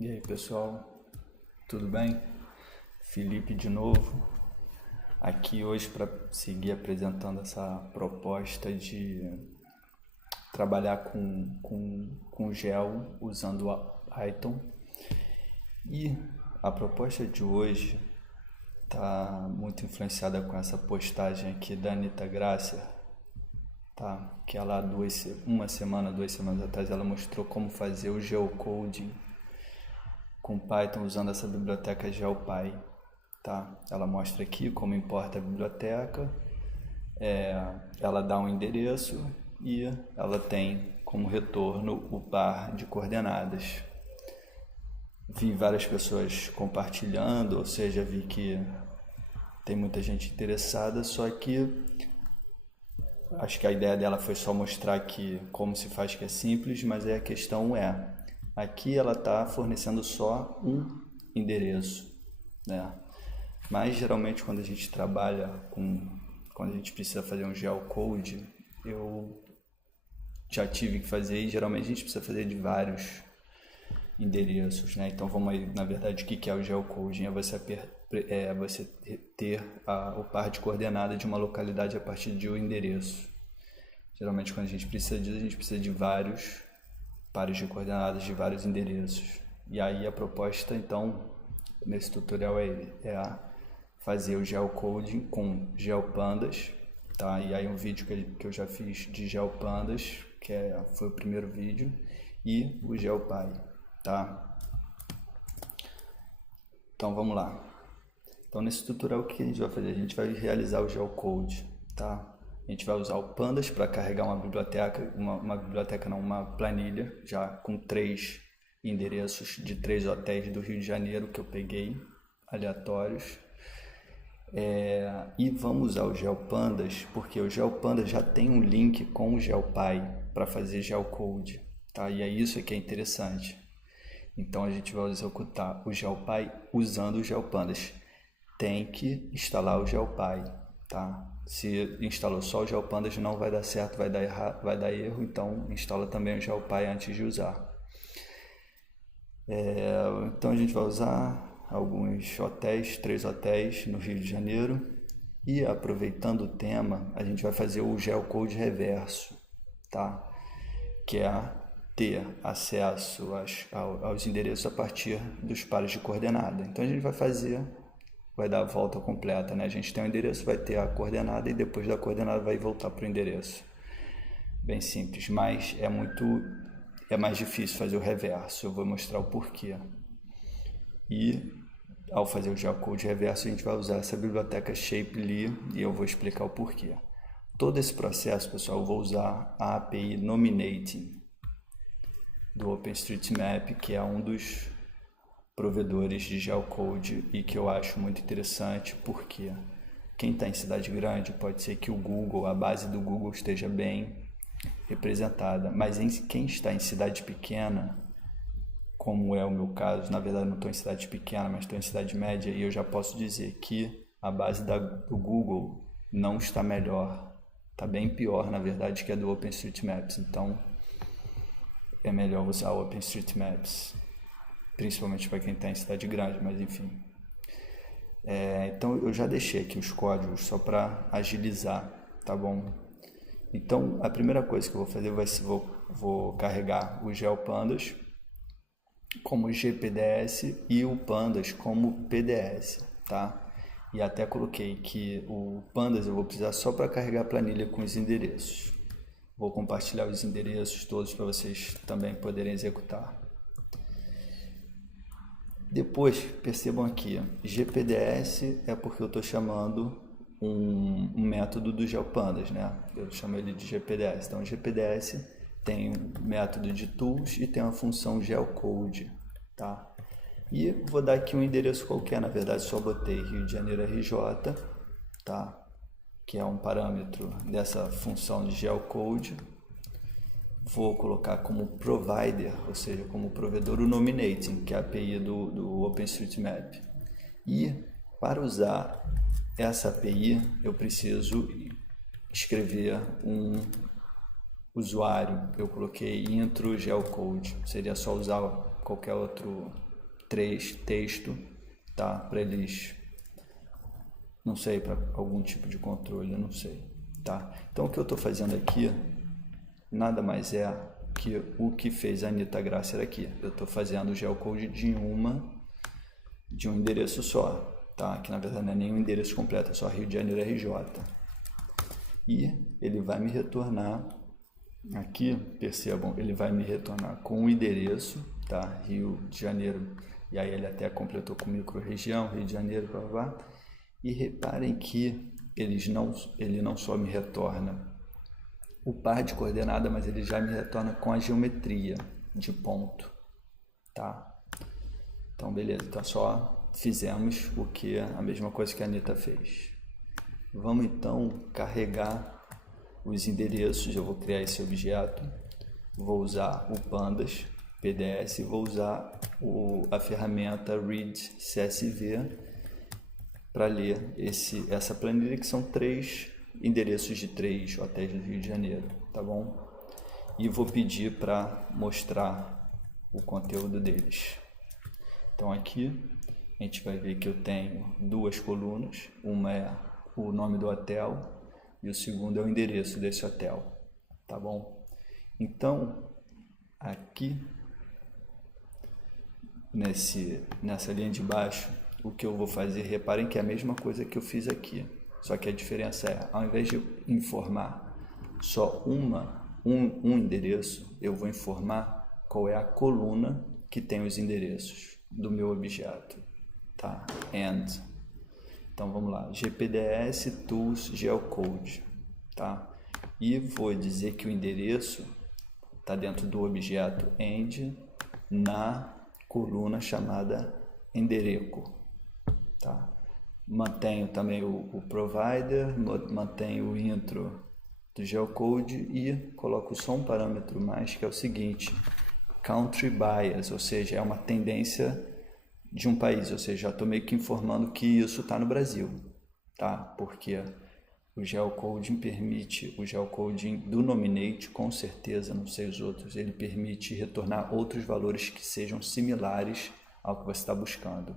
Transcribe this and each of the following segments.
E aí pessoal, tudo bem? Felipe de novo, aqui hoje para seguir apresentando essa proposta de trabalhar com gel usando a Python. E a proposta de hoje está muito influenciada com essa postagem aqui da Anitta Gracia, tá? Que ela duas semanas atrás ela mostrou como fazer o geocoding com Python usando essa biblioteca GeoPy, tá? Ela mostra aqui como importa a biblioteca, ela dá um endereço e ela tem como retorno o par de coordenadas. Vi várias pessoas compartilhando, ou seja, vi que tem muita gente interessada, só que acho que a ideia dela foi só mostrar aqui como se faz, que é simples, mas a questão aqui ela está fornecendo só um endereço, né? Mas geralmente quando a gente trabalha quando a gente precisa fazer um geocode, eu já tive que fazer e geralmente a gente precisa fazer de vários endereços, né? Então vamos aí, na verdade, o que é o geocoding? É você ter o par de coordenada de uma localidade a partir de um endereço. Geralmente quando a gente precisa disso, a gente precisa de vários pares de coordenadas de vários endereços. E aí a proposta, então, nesse tutorial é fazer o geocoding com GeoPandas, tá? E aí um vídeo que eu já fiz de GeoPandas, foi o primeiro vídeo, e o GeoPy, tá? Então vamos lá. Então nesse tutorial o que a gente vai fazer? A gente vai realizar o geocode, tá? A gente vai usar o Pandas para carregar uma planilha já com 3 endereços de 3 hotéis do Rio de Janeiro que eu peguei, aleatórios. E vamos usar o GeoPandas porque o GeoPandas já tem um link com o GeoPy para fazer geocode, tá? E é isso que é interessante. Então a gente vai executar o GeoPy usando o GeoPandas. Tem que instalar o GeoPy, tá? Se instalou só o GeoPandas não vai dar certo, vai dar erro, então instala também o GeoPy antes de usar. Então a gente vai usar alguns hotéis, 3 hotéis no Rio de Janeiro, e aproveitando o tema, a gente vai fazer o geocode reverso, tá? Que é ter acesso aos endereços a partir dos pares de coordenada. Então a gente vai dar a volta completa, né? A gente tem um endereço, vai ter a coordenada e depois da coordenada vai voltar para o endereço. Bem simples, mas é mais difícil fazer o reverso. Eu vou mostrar o porquê. E ao fazer o geocode reverso, a gente vai usar essa biblioteca Shapely e eu vou explicar o porquê. Todo esse processo, pessoal, eu vou usar a API Nominating do OpenStreetMap, que é um dos provedores de geocode e que eu acho muito interessante, porque quem está em cidade grande pode ser que a base do Google esteja bem representada, mas quem está em cidade pequena, como é o meu caso, na verdade não estou em cidade pequena, mas estou em cidade média, e eu já posso dizer que a base do Google não está melhor, está bem pior, na verdade, que a do OpenStreetMaps. Então é melhor usar o OpenStreetMaps, principalmente para quem está em cidade grande, mas enfim. Então eu já deixei aqui os códigos só para agilizar, tá bom? Então a primeira coisa que eu vou fazer vou carregar o GeoPandas como GPDS e o Pandas como PDS, tá? E até coloquei que o Pandas eu vou precisar só para carregar a planilha com os endereços. Vou compartilhar os endereços todos para vocês também poderem executar. Depois, percebam aqui, GPDS é porque eu estou chamando um método do GeoPandas, né? Eu chamo ele de GPDS. Então, GPDS tem um método de tools e tem uma função geocode, tá? E vou dar aqui um endereço qualquer, na verdade só botei Rio de Janeiro RJ, tá? Que é um parâmetro dessa função de geocode. Vou colocar como provider, ou seja, como provedor, o Nominating, que é a API do OpenStreetMap. E para usar essa API, eu preciso escrever um usuário. Eu coloquei intro geocode, seria só usar qualquer outro 3 texto, tá? Para eles, não sei, para algum tipo de controle, eu não sei, tá? Então o que eu estou fazendo aqui nada mais é que o que fez a Anitta Graça aqui. Eu estou fazendo o geocode de um endereço só, tá? Que na verdade não é nem um endereço completo, é só Rio de Janeiro RJ. E ele vai me retornar aqui, percebam, ele vai me retornar com o endereço, tá? Rio de Janeiro, e aí ele até completou com micro-região, Rio de Janeiro, blá, blá, blá. E reparem que ele não só me retorna o par de coordenada, mas ele já me retorna com a geometria de ponto, tá? Então, beleza, então só fizemos a mesma coisa que a Anitta fez. Vamos então carregar os endereços. Eu vou criar esse objeto, vou usar o pandas PDS, vou usar a ferramenta read CSV para ler essa planilha, que são 3 endereços de 3 hotéis do Rio de Janeiro, tá bom? E vou pedir para mostrar o conteúdo deles. Então aqui a gente vai ver que eu tenho 2 colunas, uma é o nome do hotel e o segundo é o endereço desse hotel, tá bom? Então aqui nessa linha de baixo, o que eu vou fazer, reparem que é a mesma coisa que eu fiz aqui, só que a diferença é, ao invés de informar só um endereço, eu vou informar qual é a coluna que tem os endereços do meu objeto, tá? Então vamos lá, GPDS Tools Geocode, tá? E vou dizer que o endereço está dentro do objeto end na coluna chamada endereco, tá? Mantenho também o provider, mantenho o intro do geocode e coloco só um parâmetro mais, que é o seguinte: country bias, ou seja, é uma tendência de um país, ou seja, já estou meio que informando que isso está no Brasil, tá? Porque o geocoding do Nominate, com certeza, não sei os outros, ele permite retornar outros valores que sejam similares ao que você está buscando.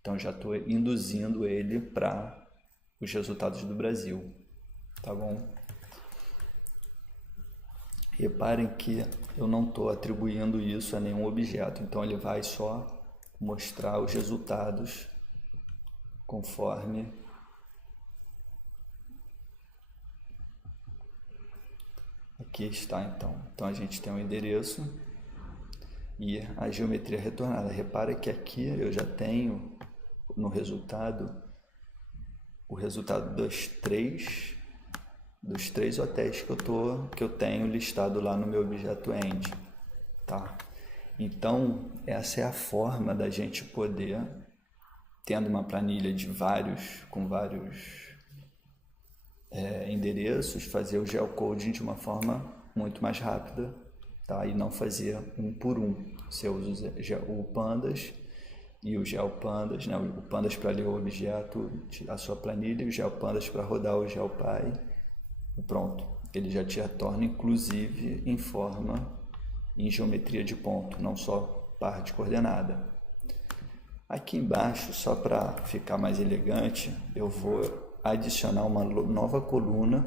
Então já estou induzindo ele para os resultados do Brasil, tá bom? Reparem que eu não estou atribuindo isso a nenhum objeto, então ele vai só mostrar os resultados conforme aqui está. Então a gente tem um endereço e a geometria retornada. Repare que aqui eu já tenho no resultado o resultado dos três hotéis que eu tenho listado lá no meu objeto end, tá? Então essa é a forma da gente poder, tendo uma planilha com vários endereços, fazer o geocoding de uma forma muito mais rápida, tá? E não fazer um por um. Você usa o pandas e o geopandas, né? O pandas para ler o objeto, a sua planilha, e o geopandas para rodar o geopy, e pronto. Ele já te retorna, inclusive, em geometria de ponto, não só par de coordenada. Aqui embaixo, só para ficar mais elegante, eu vou adicionar uma nova coluna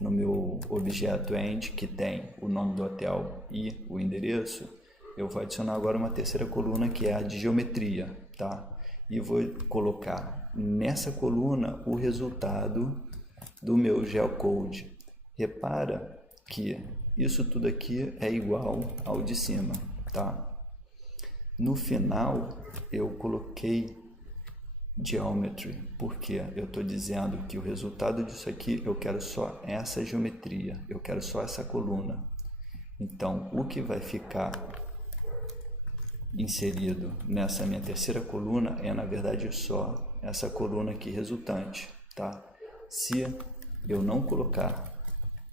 no meu objeto end, que tem o nome do hotel e o endereço. Eu vou adicionar agora uma terceira coluna, que é a de geometria, tá? E vou colocar nessa coluna o resultado do meu geocode. Repara que isso tudo aqui é igual ao de cima, tá? No final eu coloquei geometry, porque eu estou dizendo que o resultado disso aqui, eu quero só essa geometria, eu quero só essa coluna. Então o que vai ficar inserido nessa minha terceira coluna é, na verdade, só essa coluna aqui resultante, tá? Se eu não colocar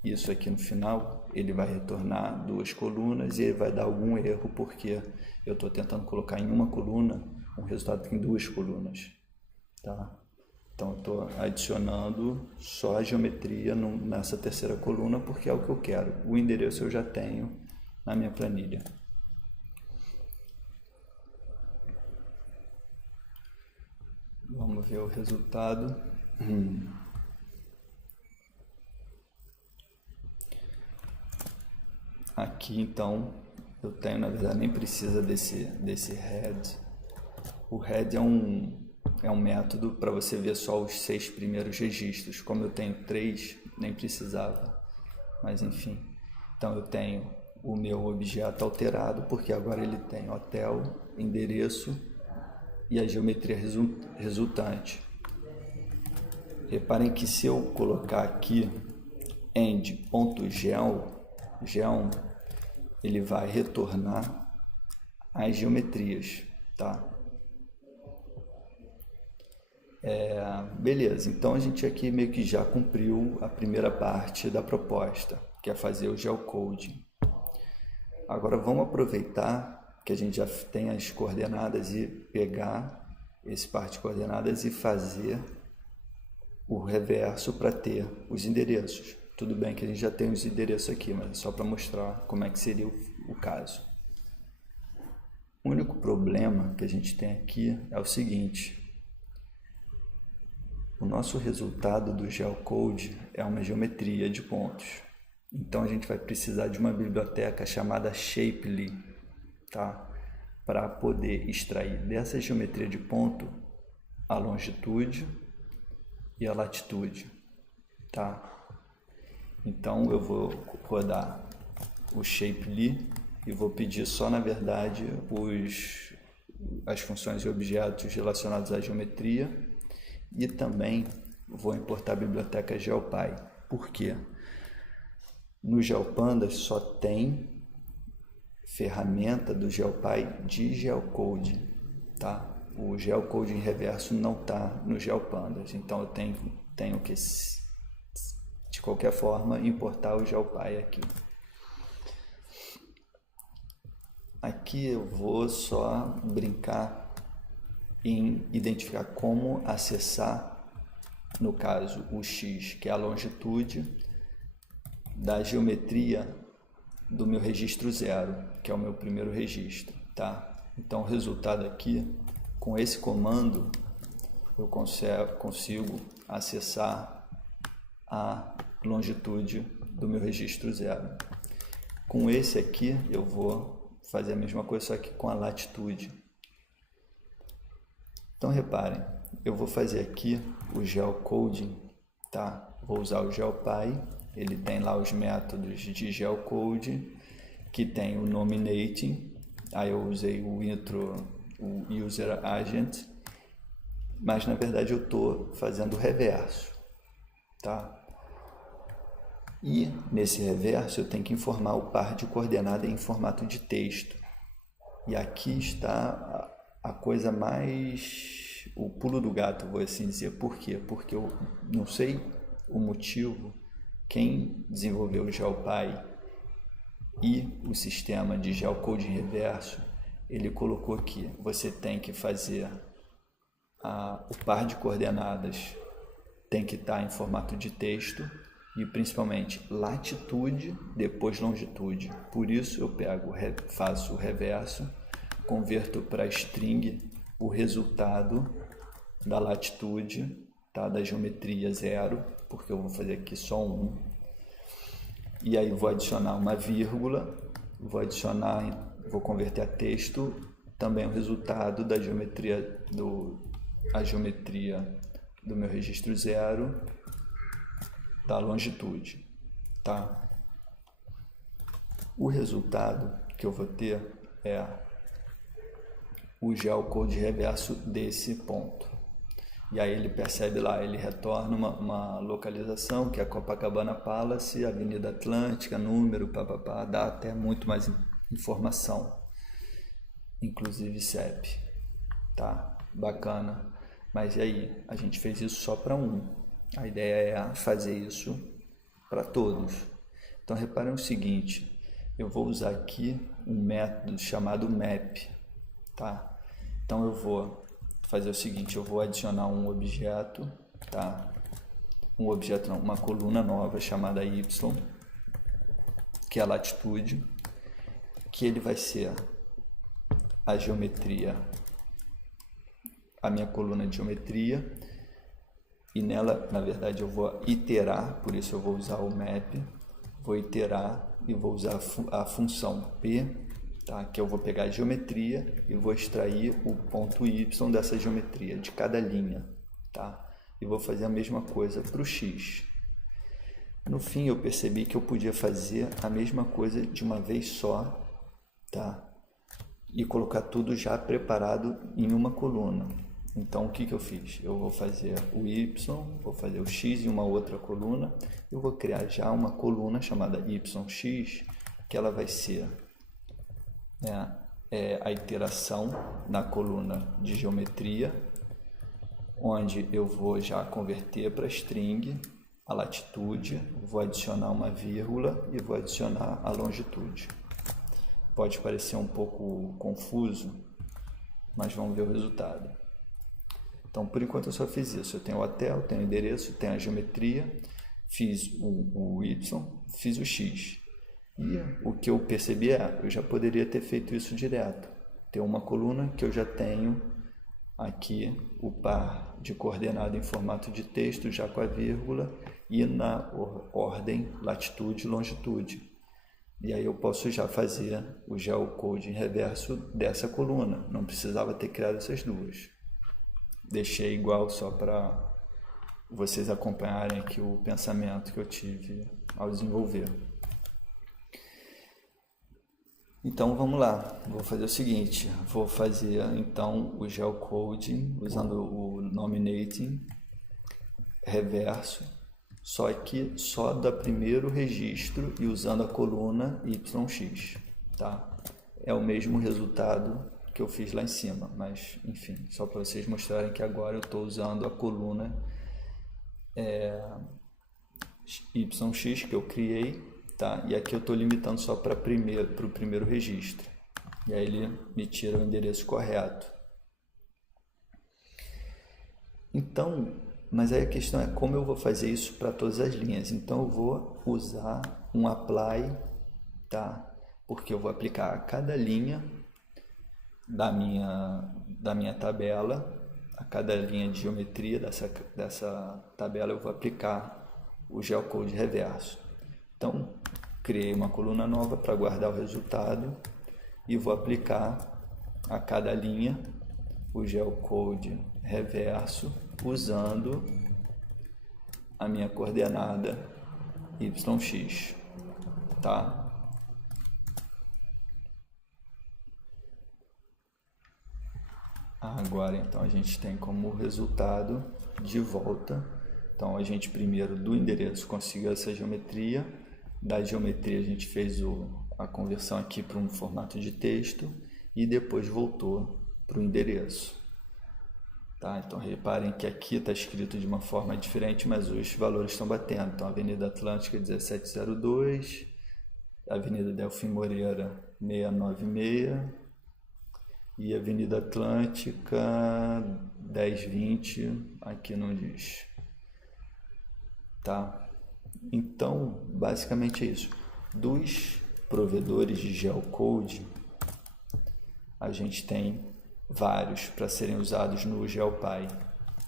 isso aqui no final, ele vai retornar 2 colunas e ele vai dar algum erro, porque eu estou tentando colocar em uma coluna um resultado que tem 2 colunas, tá? Então eu estou adicionando só a geometria nessa terceira coluna, porque é o que eu quero. O endereço eu já tenho na minha planilha. Vamos ver o resultado. Aqui então eu tenho, na verdade nem precisa desse head. O head é um método para você ver só os 6 primeiros registros. Como eu tenho 3, nem precisava, mas enfim. Então eu tenho o meu objeto alterado, porque agora ele tem hotel, endereço e a geometria resultante. Reparem que se eu colocar aqui end.geom, ele vai retornar as geometrias, tá? Beleza, então a gente aqui meio que já cumpriu a primeira parte da proposta, que é fazer o geocoding. Agora vamos aproveitar que a gente já tem as coordenadas e pegar esse par de coordenadas e fazer o reverso para ter os endereços. Tudo bem que a gente já tem os endereços aqui, mas é só para mostrar como é que seria o caso. O único problema que a gente tem aqui é o seguinte: o nosso resultado do geocode é uma geometria de pontos. Então a gente vai precisar de uma biblioteca chamada Shapely, tá? Para poder extrair dessa geometria de ponto a longitude e a latitude, tá? Então eu vou rodar o Shapely e vou pedir só, na verdade, as funções e objetos relacionados à geometria, e também vou importar a biblioteca GeoPy. Por quê? No GeoPandas só tem ferramenta do GeoPy de geocode, tá? O geocode em reverso não está no GeoPandas, então eu tenho que, de qualquer forma, importar o GeoPy aqui. Aqui eu vou só brincar em identificar como acessar, no caso, o X, que é a longitude da geometria do meu registro 0, que é o meu primeiro registro, tá? Então o resultado aqui, com esse comando, eu consigo acessar a longitude do meu registro 0. Com esse aqui eu vou fazer a mesma coisa, só que com a latitude. Então reparem, eu vou fazer aqui o geocoding, tá? Vou usar o GeoPy, ele tem lá os métodos de geocode, que tem o nominating, aí eu usei o intro, o user agent, mas na verdade eu estou fazendo o reverso, tá? E nesse reverso eu tenho que informar o par de coordenada em formato de texto. E aqui está a coisa mais, o pulo do gato, vou assim dizer. Por quê? Porque eu não sei o motivo. Quem desenvolveu o GeoPy e o sistema de geocode em reverso, ele colocou que você tem que fazer o par de coordenadas tem que estar em formato de texto, e principalmente latitude, depois longitude. Por isso eu faço o reverso, converto para string o resultado da latitude, tá? Da geometria 0, porque eu vou fazer aqui só 1. E aí vou adicionar uma vírgula, vou converter a texto também o resultado da geometria do meu registro 0, da longitude, tá? O resultado que eu vou ter é o geocode reverso desse ponto. E aí ele percebe lá, ele retorna uma localização, que é a Copacabana Palace, Avenida Atlântica, número, papapá, dá até muito mais informação, inclusive CEP, tá? Bacana. Mas e aí? A gente fez isso só para um. A ideia é fazer isso para todos. Então reparem o seguinte, eu vou usar aqui um método chamado map, tá? Então eu vou fazer o seguinte, eu vou adicionar um objeto, tá? Uma coluna nova chamada y, que é a latitude, que ele vai ser a geometria a minha coluna de geometria, e nela, na verdade, eu vou iterar, por isso eu vou usar o map, vou iterar e vou usar a função p, tá? Que eu vou pegar a geometria e vou extrair o ponto y dessa geometria, de cada linha, tá? E vou fazer a mesma coisa para o x. No fim, eu percebi que eu podia fazer a mesma coisa de uma vez só, tá? E colocar tudo já preparado em uma coluna. Então, o que eu fiz? Eu vou fazer o y, vou fazer o x em uma outra coluna, eu vou criar já uma coluna chamada yx, que ela vai ser a iteração na coluna de geometria, onde eu vou já converter para string a latitude, vou adicionar uma vírgula e vou adicionar a longitude. Pode parecer um pouco confuso, mas vamos ver o resultado. Então, por enquanto eu só fiz isso. Eu tenho o hotel, tenho o endereço, tenho a geometria, fiz o y, fiz o x. E o que eu percebi eu já poderia ter feito isso direto. Ter uma coluna que eu já tenho aqui o par de coordenada em formato de texto, já com a vírgula, e na ordem latitude e longitude. E aí eu posso já fazer o geocode em reverso dessa coluna. Não precisava ter criado essas duas. Deixei igual só para vocês acompanharem aqui o pensamento que eu tive ao desenvolver. Então vamos lá, vou fazer o seguinte, vou fazer então o geocoding usando o nominating reverso, só que só do primeiro registro e usando a coluna YX, tá? É o mesmo resultado que eu fiz lá em cima, mas enfim, só para vocês mostrarem que agora eu estou usando a coluna YX que eu criei, tá? E aqui eu estou limitando só para o primeiro registro, e aí ele me tira o endereço correto. Então, mas aí a questão é como eu vou fazer isso para todas as linhas. Então eu vou usar um apply, tá? Porque eu vou aplicar a cada linha da minha tabela, a cada linha de geometria dessa tabela eu vou aplicar o geocode reverso. Então, criei uma coluna nova para guardar o resultado e vou aplicar a cada linha o geocode reverso usando a minha coordenada YX, tá? Agora então a gente tem como resultado de volta. Então a gente primeiro do endereço conseguiu essa geometria, da geometria a gente fez a conversão aqui para um formato de texto e depois voltou para o endereço. Tá? Então reparem que aqui está escrito de uma forma diferente, mas os valores estão batendo. Então Avenida Atlântica 1702, Avenida Delfim Moreira 696 e Avenida Atlântica 1020, aqui não diz. Tá? Então, basicamente é isso. Dos provedores de geocode, a gente tem vários para serem usados no GeoPy,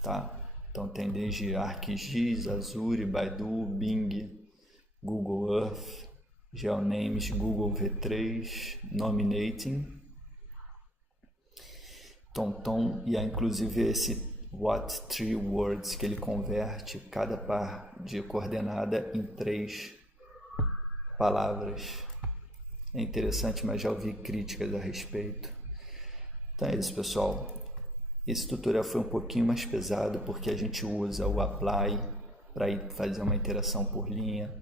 tá? Então tem desde ArcGIS, Azure, Baidu, Bing, Google Earth, GeoNames, Google V3, Nominating, TomTom e há inclusive esse What Three Words, que ele converte cada par de coordenada em 3 palavras. É interessante, mas já ouvi críticas a respeito. Então é isso, pessoal. Esse tutorial foi um pouquinho mais pesado porque a gente usa o apply para ir fazer uma interação por linha.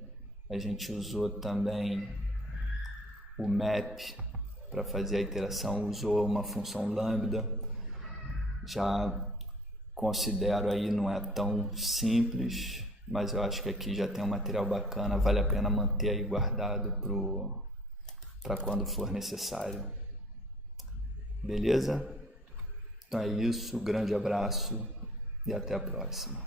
A gente usou também o map para fazer a interação, usou uma função lambda. Já considero aí, não é tão simples, mas eu acho que aqui já tem um material bacana, vale a pena manter aí guardado para quando for necessário. Beleza? Então é isso, grande abraço e até a próxima.